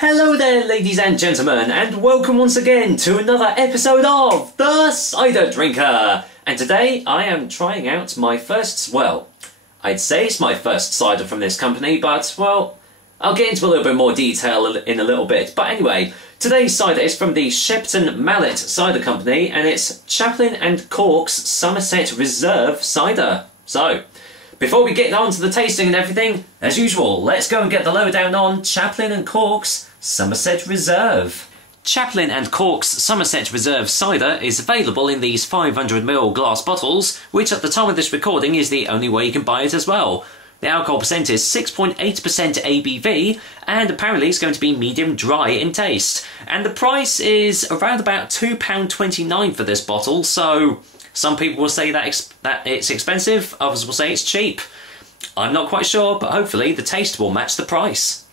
Hello there, ladies and gentlemen, and welcome once again to another episode of The Cider Drinker. And today I am trying out my first, well, I'd say it's my first cider from this company, but, well, I'll get into a little bit more detail in a little bit. But anyway, today's cider is from the Chaplin Cider Company, and it's Chaplin Cork's Somerset Reserve Cider. So, before we get on to the tasting and everything, as usual, let's go and get the lowdown on Chaplin Cork's Somerset Reserve. Chaplin Cork's Somerset Reserve cider is available in these 500ml glass bottles, which at the time of this recording is the only way you can buy it as well. The alcohol percent is 6.8% ABV, and apparently it's going to be medium dry in taste. And the price is around about £2.29 for this bottle, so some people will say that it's expensive, others will say it's cheap. I'm not quite sure, but hopefully the taste will match the price.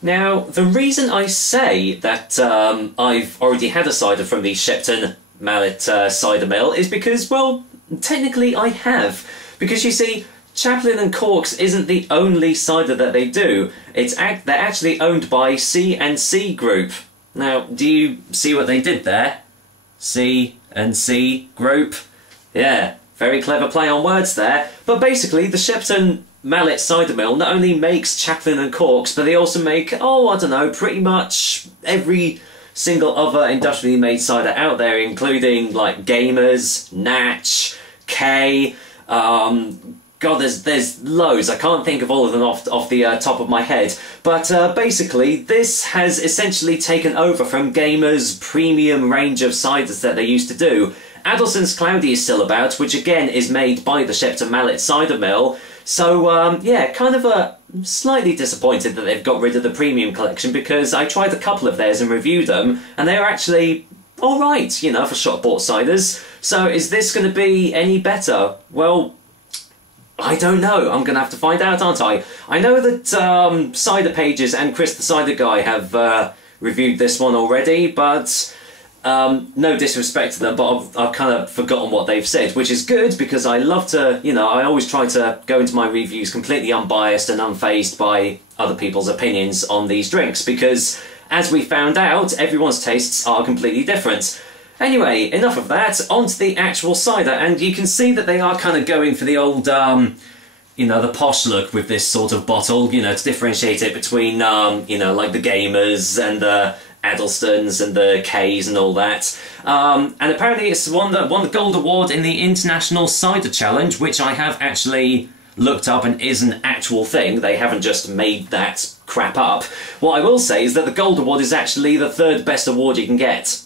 Now, the reason I say that I've already had a cider from the Chaplin cider mill is because, well, technically I have. Because you see, Chaplin Cork's isn't the only cider that they do. They're actually owned by C&C Group. Now, do you see what they did there? C&C Group. Yeah, very clever play on words there. But basically, the Chaplin cider mill not only makes Chaplin Corks, but they also make, oh, I don't know, pretty much every single other industrially made cider out there, including like Gaymers, Natch, K. God, there's loads. I can't think of all of them off the top of my head. But basically, this has essentially taken over from Gaymers' premium range of ciders that they used to do. Addleston's Cloudy is still about, which again is made by the Chaplin cider mill. So, yeah, kind of slightly disappointed that they've got rid of the premium collection, because I tried a couple of theirs and reviewed them, and they were actually alright, you know, for shop-bought ciders. So is this going to be any better? Well, I don't know. I'm going to have to find out, aren't I? I know that Cider Pages and Chris the Cider Guy have reviewed this one already, but no disrespect to them, but I've kind of forgotten what they've said, which is good, because I love to, you know, I always try to go into my reviews completely unbiased and unfazed by other people's opinions on these drinks, because, as we found out, everyone's tastes are completely different. Anyway, enough of that, on to the actual cider, and you can see that they are kind of going for the old, you know, the posh look with this sort of bottle, you know, to differentiate it between, you know, like the Gaymers and the Addlestons and the Ks and all that. And apparently it's one that won the Gold Award in the International Cider Challenge, which I have actually looked up and is an actual thing. They haven't just made that crap up. What I will say is that the Gold Award is actually the third best award you can get.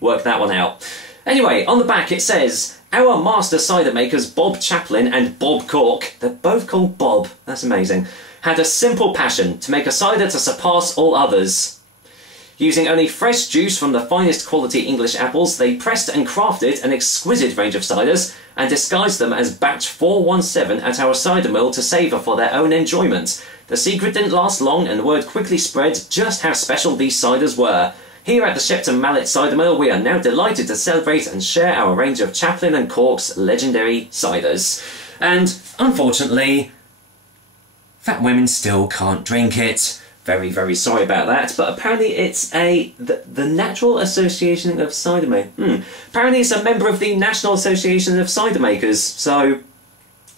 Work that one out. Anyway, on the back it says, our master cider makers Bob Chaplin and Bob Cork, they're both called Bob, that's amazing, had a simple passion to make a cider to surpass all others. Using only fresh juice from the finest quality English apples, they pressed and crafted an exquisite range of ciders and disguised them as batch 417 at our cider mill to savour for their own enjoyment. The secret didn't last long, and word quickly spread just how special these ciders were. Here at the Chaplin Cider Mill, we are now delighted to celebrate and share our range of Chaplin Cork's legendary ciders. And, unfortunately, fat women still can't drink it. Very, very sorry about that, but apparently it's the Natural Association of Cider Makers. Apparently it's a member of the National Association of Cider Makers, so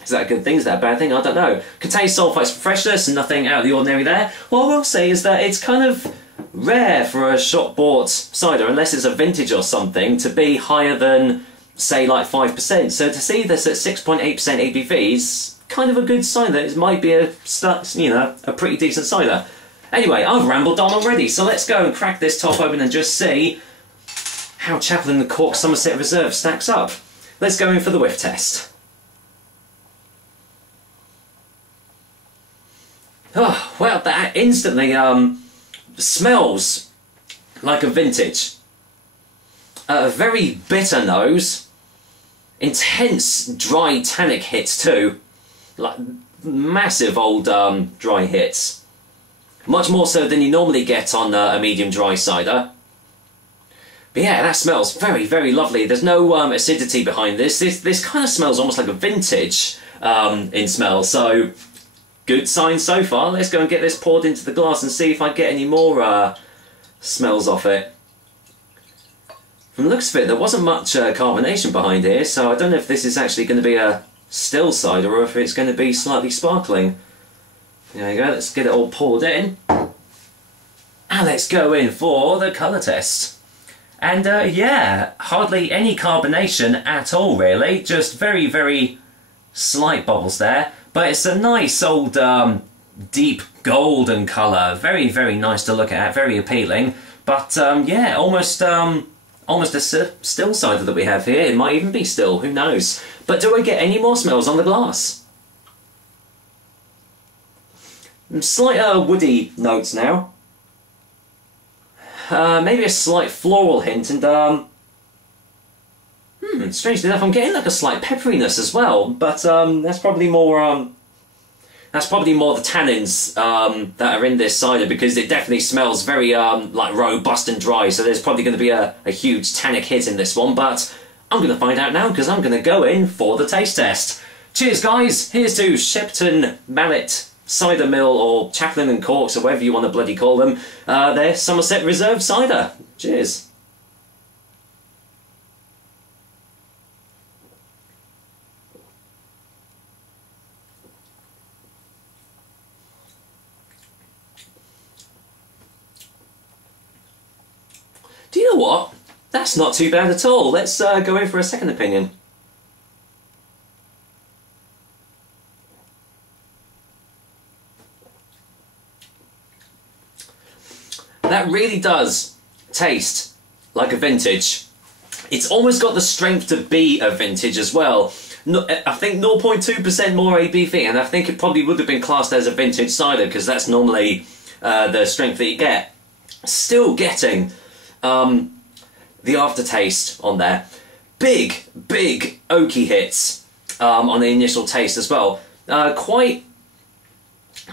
is that a good thing, is that a bad thing? I don't know. Contains sulphites for freshness, nothing out of the ordinary there. What I will say is that it's kind of rare for a shop-bought cider, unless it's a vintage or something, to be higher than, say, like 5%. So to see this at 6.8% ABV is kind of a good sign that it might be a pretty decent cider. Anyway, I've rambled on already, so let's go and crack this top open and just see how Chaplin Cork Somerset Reserve stacks up. Let's go in for the whiff test. Oh, well, that instantly smells like a vintage. A very bitter nose, intense dry tannic hits too, like massive old dry hits. Much more so than you normally get on a medium dry cider. But yeah, that smells very, very lovely. There's no acidity behind this. This kind of smells almost like a vintage in smell, so good signs so far. Let's go and get this poured into the glass and see if I get any more smells off it. From the looks of it, there wasn't much carbonation behind here, so I don't know if this is actually going to be a still cider or if it's going to be slightly sparkling. There you go, let's get it all poured in. And let's go in for the colour test. And yeah, hardly any carbonation at all really, just very, very slight bubbles there. But it's a nice old deep golden colour, very, very nice to look at, very appealing. But yeah, almost a still cider that we have here. It might even be still, who knows. But do I get any more smells on the glass? Slight woody notes now. Maybe a slight floral hint, and strangely enough, I'm getting like a slight pepperiness as well. But that's probably more the tannins that are in this cider, because it definitely smells very like robust and dry. So there's probably going to be a huge tannic hit in this one. But I'm going to find out now, because I'm going to go in for the taste test. Cheers, guys! Here's to Shepton Mallet Cider Mill, or Chaplin Cork, or whatever you want to bloody call them. Their Somerset Reserve cider. Cheers. Do you know what? That's not too bad at all. Let's go in for a second opinion. That really does taste like a vintage. It's almost got the strength to be a vintage as well. No, I think 0.2% more ABV, and I think it probably would have been classed as a vintage cider, because that's normally the strength that you get. Still getting the aftertaste on there. Big, big oaky hits on the initial taste as well. Quite,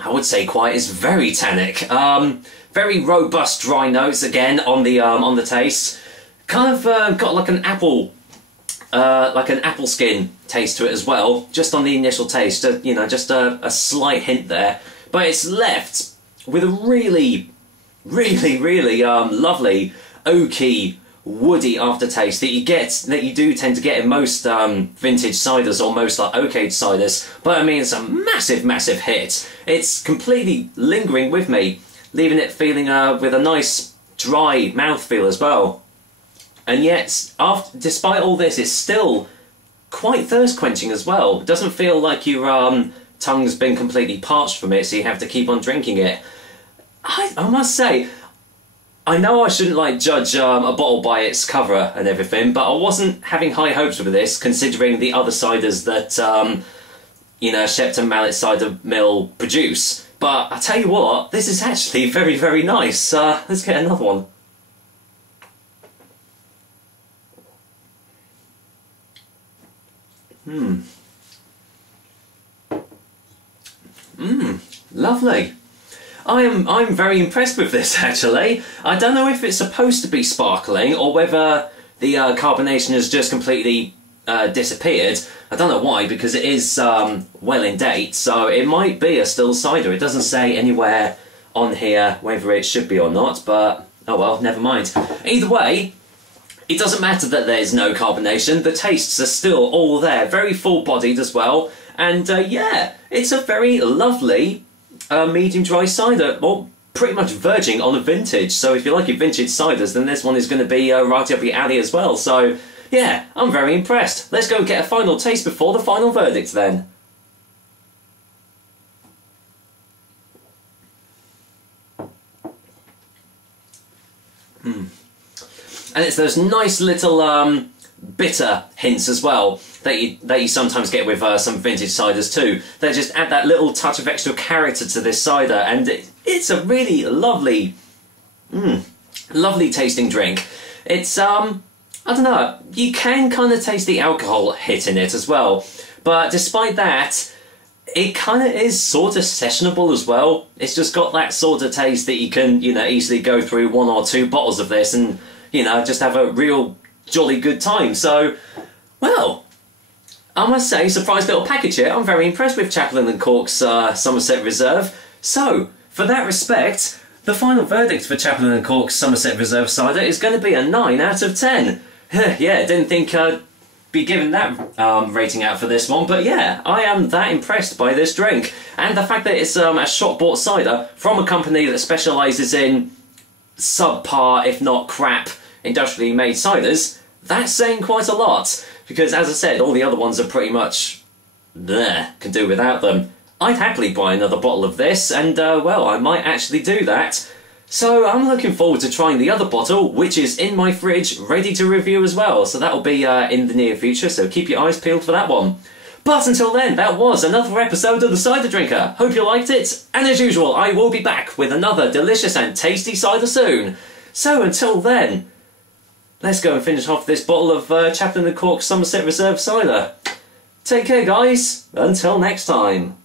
I would say quite, is very tannic. Very robust dry notes again on the taste. Kind of got like an apple skin taste to it as well, just on the initial taste. You know, just a slight hint there, but it's left with a really, really, really lovely oaky, woody aftertaste that you do tend to get in most vintage ciders, or most like oak aged ciders. But I mean, it's a massive, massive hit. It's completely lingering with me, leaving it feeling with a nice dry mouthfeel as well. And yet, despite all this, it's still quite thirst quenching as well. It doesn't feel like your tongue's been completely parched from it, so you have to keep on drinking it. I must say, I know I shouldn't like judge a bottle by its cover and everything, but I wasn't having high hopes with this, considering the other ciders that you know, Shepton Mallet Cider Mill produce. But I tell you what, this is actually very, very nice. Let's get another one. Lovely. I'm very impressed with this, actually. I don't know if it's supposed to be sparkling, or whether the carbonation has just completely disappeared. I don't know why, because it is well in date, so it might be a still cider. It doesn't say anywhere on here whether it should be or not, but oh well, never mind. Either way, it doesn't matter that there's no carbonation. The tastes are still all there, very full-bodied as well, and yeah, it's a very lovely medium dry cider, well, pretty much verging on a vintage. So if you like your vintage ciders, then this one is going to be right up your alley as well. So yeah, I'm very impressed. Let's go get a final taste before the final verdict then. And it's those nice little bitter hints as well that you sometimes get with some vintage ciders too. They just add that little touch of extra character to this cider, and it's a really lovely, lovely tasting drink. It's I don't know, you can kind of taste the alcohol hit in it as well, but despite that, it kind of is sort of sessionable as well. It's just got that sort of taste that you can, you know, easily go through 1 or 2 bottles of this and, you know, just have a real jolly good time. So, well, I must say, surprise little package here. I'm very impressed with Chaplin Cork's Somerset Reserve. So, for that respect, the final verdict for Chaplin Cork's Somerset Reserve cider is going to be a 9 out of 10. Yeah, didn't think I'd be giving that rating out for this one, but yeah, I am that impressed by this drink. And the fact that it's a shop-bought cider from a company that specialises in subpar, if not crap, industrially made ciders, that's saying quite a lot. Because, as I said, all the other ones are pretty much bleh, can do without them. I'd happily buy another bottle of this, and, well, I might actually do that. So, I'm looking forward to trying the other bottle, which is in my fridge, ready to review as well. So that'll be in the near future, so keep your eyes peeled for that one. But until then, that was another episode of The Cider Drinker. Hope you liked it, and as usual, I will be back with another delicious and tasty cider soon. So, until then, let's go and finish off this bottle of Chaplin Cork Somerset Reserve cider. Take care, guys. Until next time.